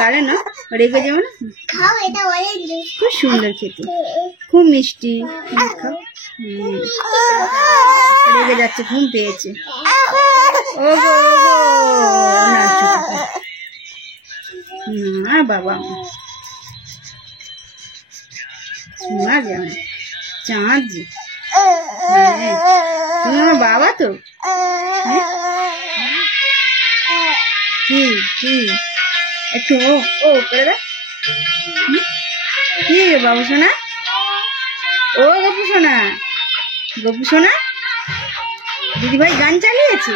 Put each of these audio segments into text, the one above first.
গাড়ে না রেখে যাবো না, খুব সুন্দর খেতে, খুব মিষ্টি। রেগে যাচ্ছে, ঘুম পেয়েছে। ও না বাবা, শোনা যায় চাঁদ, তুমি আমার বাবা তো। কি কি একটু ও করে দে। কি বাবু সোনা, ও গপু সোনা, গপু সোনা, দিদিভাই গান চালিয়েছে।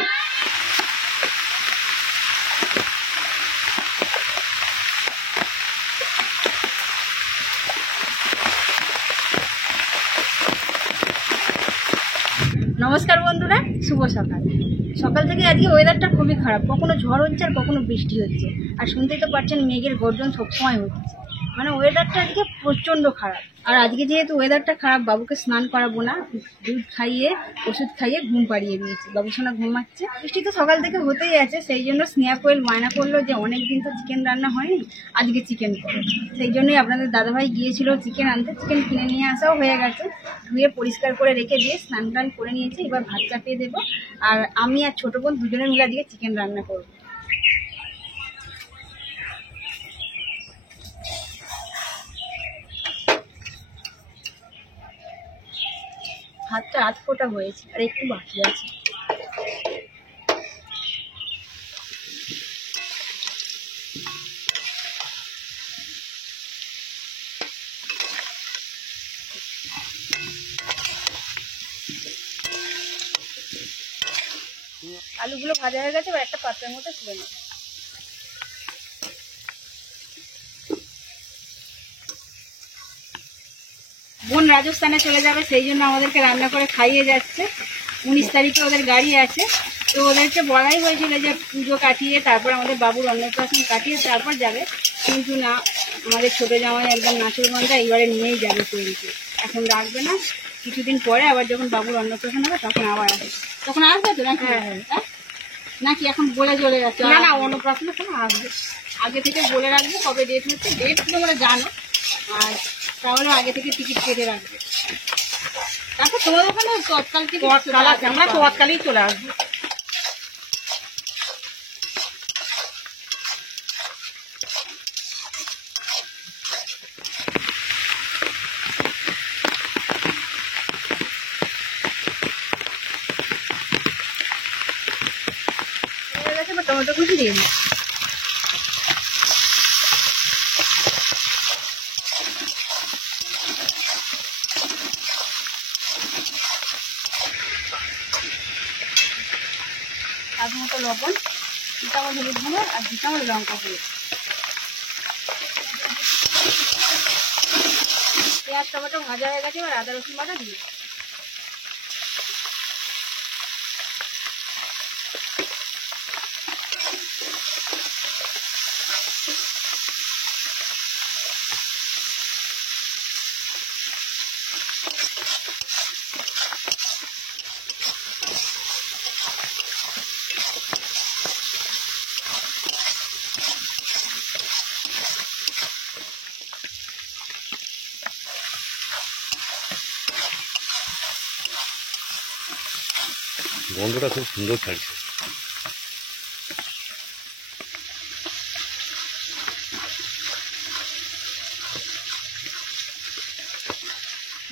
নমস্কার বন্ধুরা, শুভ সকাল। সকাল থেকে আজকে ওয়েদারটা খুবই খারাপ, কখনো ঝড় হচ্ছে আর কখনো বৃষ্টি হচ্ছে। আর শুনতেই তো পারছেন মেঘের গর্জন সবসময় হচ্ছে, মানে ওয়েদারটা আজকে প্রচণ্ড খারাপ। আর আজকে যেহেতু ওয়েদারটা খারাপ, বাবুকে স্নান করাবো না, দুধ খাইয়ে ওষুধ খাইয়ে ঘুম পাড়িয়ে দিয়েছি। বাবু সোনা ঘুমাচ্ছে। বৃষ্টি তো সকাল থেকে হতেই আছে, সেই জন্য স্নেহা কোয়েল মায়না করলো যে অনেক দিন তো চিকেন রান্না হয়নি, আজকে চিকেন করো। সেই জন্যই আপনাদের দাদাভাই গিয়েছিল চিকেন আনতে, চিকেন কিনে নিয়ে আসাও হয়ে গেছে, ধুয়ে পরিষ্কার করে রেখে দিয়ে স্নান টান করে নিয়েছি। এবার ভাত চাপিয়ে দেবো, আর আমি আর ছোটো বোন দুজনে মিলে আজকে চিকেন রান্না করবো। ভাতটা আধ ফোটা হয়েছে আর একটু বাকি আছে। আলুগুলো ভাজা হয়ে গেছে, এবার একটা পাত্রের মধ্যে তুলে নেব। বোন রাজস্থানে চলে যাবে, সেই জন্য আমাদেরকে রান্না করে খাইয়ে যাচ্ছে। 19 তারিখে ওদের গাড়ি আছে, তো ওদেরকে বলাই হয়েছিল যে পুজো কাটিয়ে তারপর আমাদের বাবুর অন্নপ্রাশন কাটিয়ে তারপর যাবে, কিন্তু না, আমাদের ছোটো জামাই একদম নাচুরবন্ধা, এইবারে নিয়েই যাবে তৈরিকে। এখন রাখবে না, কিছুদিন পরে আবার যখন বাবুর অন্নপ্রাশন হবে তখন আবার আসবে। তখন আসবে তো নাকি? নাকি এখন বলে চলে যাচ্ছে? না না, অন্নপ্রাশনের সময় আসবে, আগে থেকে বলে রাখবে কবে ডেট হচ্ছে। ডেট তোমরা জানো, আর তাহলে আগে থেকে টিকিট কেটে রাখবে। তারপর তোমার ওখানে তৎকাল থেকে আমরা তৎকালেই চলে আসবো। টমেটো কুচি দিয়ে দিই। আধ মতো লবণ, 2 চামচ হলুদ গুঁড়ো আর 2 চামচ লঙ্কা গুঁড়ো। পেঁয়াজ টমেটো ভাজা হয়ে গেছে, এবার আদা রসুন বাটা দিয়ে গন্ধটা খুব সুন্দর ছাড়ছে।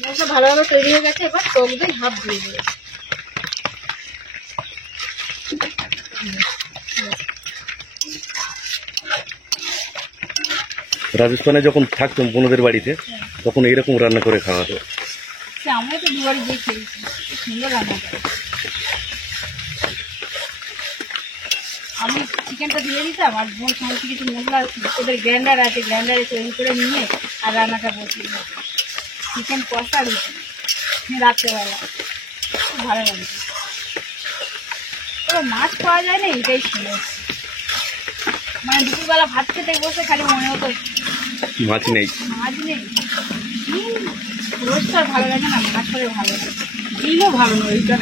মশলা ভালোভাবে তৈরি হয়ে গেছে, এবার টক দই হাফ দিয়ে দেবে। রাজস্থানে যখন থাকতাম বোনদের বাড়িতে, তখন এইরকম রান্না করে খাওয়া হতো। আমরা তো দুবারই দিয়ে খেয়েছি, সুন্দর রান্না করে। আমি চিকেনটা দিয়ে দিতাম, আর বোন সমস্ত কিছু মশলা, ওদের গ্রাইন্ডার আছে, গ্রাইন্ডারে তৈরি করে নিয়ে আর রান্নাটা বসিয়ে দিই। চিকেন কষা রুটি রাত্রেবেলা খুব ভালো লাগে। তবে মাছ পাওয়া যায় না, এটাই ছিল। মানে দুপুরবেলা ভাত খেতে বসে খালি মনে হতো মাছ নেই, মাছ নেই। রোজটা ভালো লাগে না, মাছ হলে ভালো লাগে। ডিমও ভালো নয়, ওইটা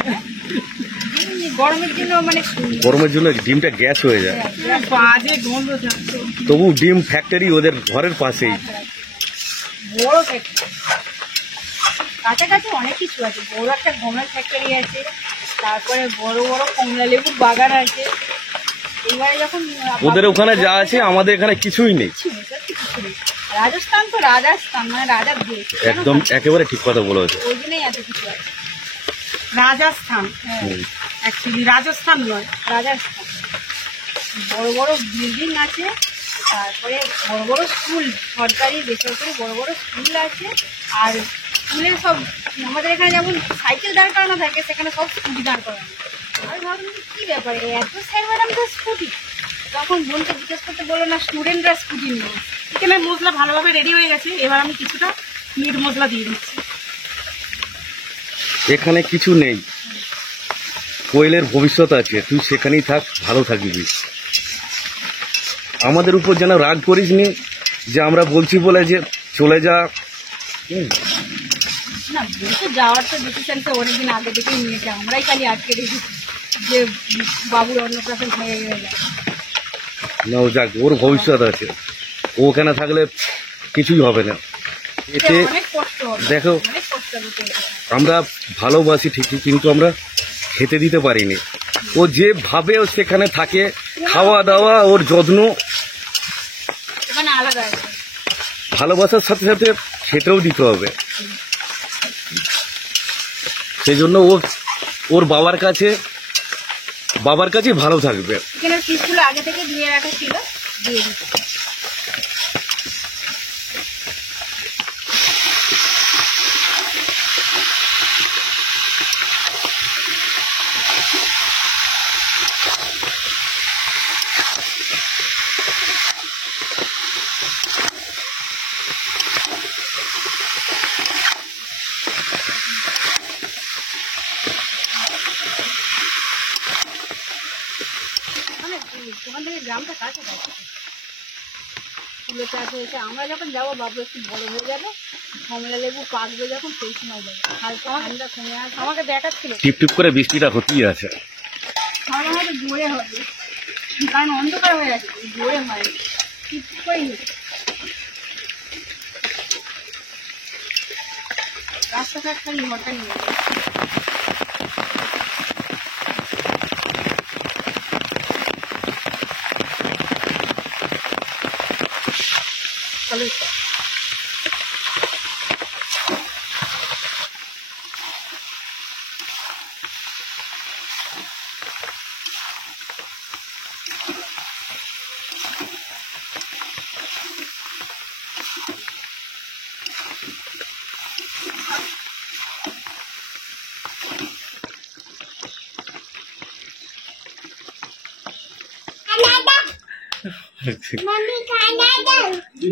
গরমের জন্য মানে গরমের জন্য ডিমটা গ্যাস হয়ে যায়। বাজে গন্ধ থাকতো। তবু ডিম ফ্যাক্টরি ওদের ঘরের পাশেই। বড় ফ্যাক্টরি, কাছাকাছি অনেক কিছু আছে। বড় একটা গমের ফ্যাক্টরি আছে, তারপরে বড় বড় কমলা লেবুর বাগান আছে। এইবারে যখন ওদের ওখানে যা আছে আমাদের এখানে কিছুই নেই। কিছু নেই, সত্যি কিছু নেই। রাজস্থান তো রাজস্থান, মানে রাজার দেশ। একদম একেবারে ঠিক কথা বলেছে। ওই জন্যই এত কিছু আছে। রাজস্থান, হুম। অ্যাকচুয়ালি রাজস্থান নয়, রাজস্থান বড় বড় বিল্ডিং আছে, তারপরে বড় বড় স্কুল, সরকারি বেসরকারি বড় বড় স্কুল আছে। আর স্কুলে সব আমাদের এখানে যেমন সাইকেল দাঁড় করানো থাকে, সেখানে সব স্কুটি দাঁড় করানো। আমি ভাবলাম কি ব্যাপারে, এত স্যার ম্যাডাম তো স্কুটি। তখন বোনকে জিজ্ঞেস করতে বললো না, স্টুডেন্টরা স্কুটি নিয়ে। চিকেনের মশলা ভালোভাবে রেডি হয়ে গেছে, এবার আমি কিছুটা মিট মশলা দিয়ে দিচ্ছি। এখানে কিছু নেই, কোয়েলের ভবিষ্যৎ আছে, তুই সেখানেই থাক, ভালো থাকবি। আমাদের উপর যেন রাগ করিস নি যে আমরা বলছি বলে যে চলে যা। না, বলতে যাওয়ার তো ডিসিশন তো অনেকদিন আগে থেকেই নিয়েছে, আমরাই খালি আটকে রেখেছি যে বাবুর অন্নপ্রাশন হয়ে গেলে। না, ও যাক, ওর ভবিষ্যৎ আছে, ও ওখানে থাকলে কিছুই হবে না। এতে অনেক কষ্ট হবে, দেখো, অনেক কষ্ট হবে। আমরা ভালোবাসি ঠিকই, কিন্তু আমরা খেতে দিতে পারিনি। ও যেভাবে ও সেখানে থাকে, খাওয়া দাওয়া, ওর যত্ন, ওখানে আলাদা আছে। ভালোবাসার সাথে সাথে খেতেও দিতে হবে। সেই জন্য ও ওর বাবার কাছে ভালো থাকবে। চিকেনের পিসগুলো আগে থেকে দিয়ে রাখা ছিল, দিয়ে দিচ্ছি। মানে ওখান থেকে গ্রামটা কাছাকাছি, ফুলের চাষ হয়েছে। আমরা যখন যাবো বাবু একটু বড় হয়ে যাবে, কমলা লেবু পাকবে যখন, সেই সময় যাবো। হালকা ঠান্ডা কমে আসবে। আমাকে দেখাচ্ছিল টিপ টিপ করে বৃষ্টিটা হতেই আছে। আমার হয়তো জোরে হবে, কারণ অন্ধকার হয়ে আছে, জোরে হয় না, ঠিক করে নি। রাস্তাঘাট খালি ঘরটা নিয়ে যাবে। চলো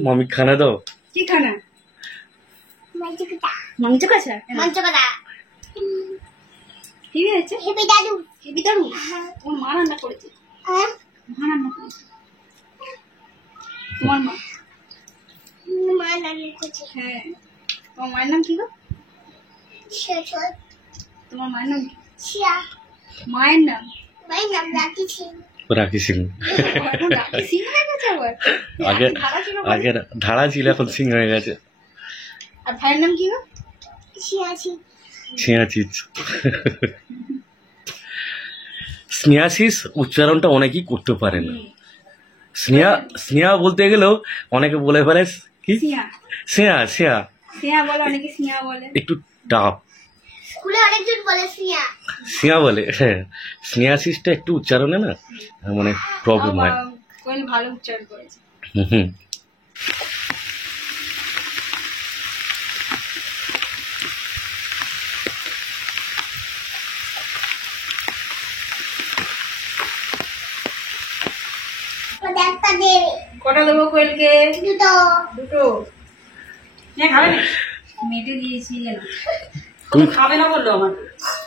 মামি খানা দাও। কি খানা? মাংস কাছা। ঠিক আছে, হেবি দারু। ওর মা রান্না করেছে, মা রান্না করেছে। তোমার মা? হ্যাঁ। তোমার মায়ের নাম কি গো? তোমার মায়ের নাম কি? মায়ের নাম রাখি সিং। এখন রাখি সিং হয়ে গেছে আবার। আগে ধারা ছিল বলে। আগে ধারা ছিল, এখন সিং হয়ে গেছে। আর ভাইয়ের নাম কি গো? স্নেহাশিস। স্নেহাশিস উচ্চারণটা অনেকেই করতে পারে না। স্নেহা বলতে গেলেও অনেকে বলে ফেলে কি সিয়া। স্নেহা সিয়া বলে, অনেকে সিয়া বলে। একটু টাফ। স্কুলে অনেকজন বলে সিয়া। স্নেহা বলে, হ্যাঁ। স্নেহাশিসটা একটু উচ্চারণে না মানে প্রবলেম হয়। কোয়েল ভালো উচ্চারণ করেছে। হুম। একটা দেবে। কটা দেবো কোয়েলকে? দুটো। হ্যাঁ, খাবে না? মেটে দিয়েছি। তুমি খাবে না বললো আমার,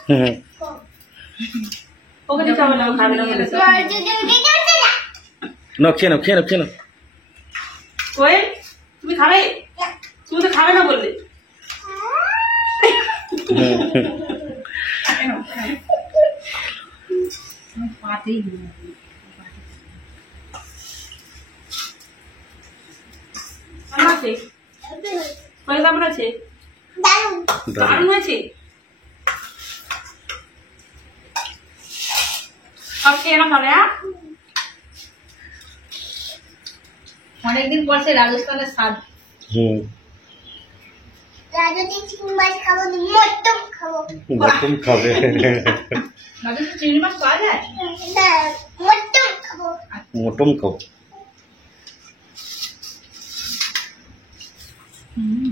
হুম। ওকে দিতে হবে না, ও খাবে না বলে। না, খেয়ে নাও। কোয়েল, তুমি খাবে? তুমি তো খাবে না বললে। হাতেই দিই। কেমন আছে? কয় কেমন আছে? দারুন। দারুণ হয়েছে। সব খেয়ে না হবে, হ্যাঁ? অনেকদিন পর সে রাজস্থানের স্বাদ। হুম, রাজা চিংড়ি মাছ খাবো, মটন খাবো। মটন খাবে। রাজস্থান চিংড়ি মাছ পাওয়া যায়? না, মটন খাবো। মটন খাও। হুম।